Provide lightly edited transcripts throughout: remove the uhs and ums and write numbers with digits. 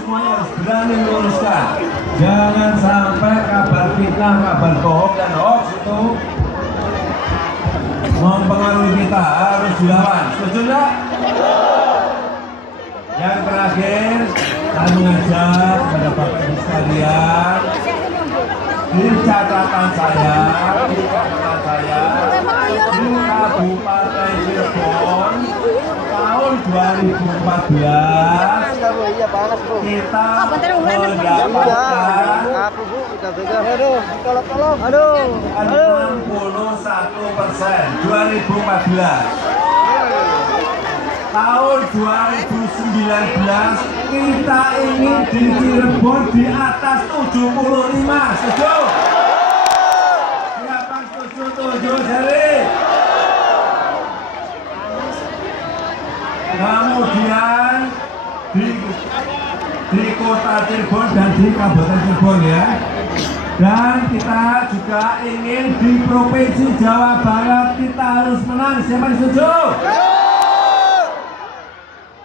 semuanya harus berani meluruskan. Jangan sampai kabar fitnah, kabar bohong dan hoax itu mempengaruhi kita, harus dilawan. Setuju nggak? Yang terakhir, saya mengajak kepada Bapak Ibu sekalian, di catatan saya, di Kabupaten Cirebon tahun 2014 kita mendapatkan 61% 2014. Tahun 2019 kita ingin di Cirebon di atas 75. Setuju? Siapa setuju? Tujuh jari. Kemudian di kota Cirebon dan di Kabupaten Cirebon ya. Dan kita juga ingin di Provinsi Jawa Barat kita harus menang. Siapa yang setuju?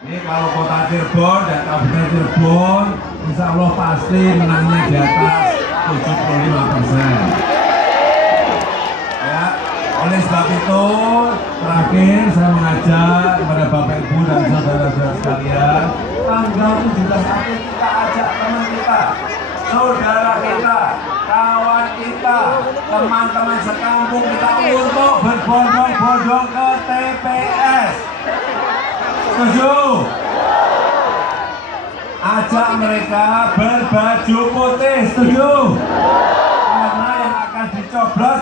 Ini kalau kota Cirebon dan Kabupaten Cirebon, insya Allah pasti menangnya di atas 75%. Ya, oleh sebab itu, terakhir saya mengajak kepada Bapak Ibu dan saudara-saudara sekalian, tanggal 17 April kita ajak teman kita, saudara kita, kawan kita, teman-teman sekampung kita untuk berbondong-bondong ke TPS. Setuju? Ajak mereka berbaju putih, setuju? Karena yang akan dicoblos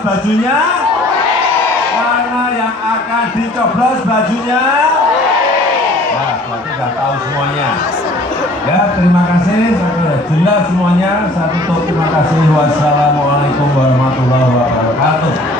bajunya, ya, berarti sudah tahu semuanya. Ya, terima kasih, sudah jelas semuanya. Saya tutup, terima kasih. Wassalamualaikum warahmatullahi wabarakatuh.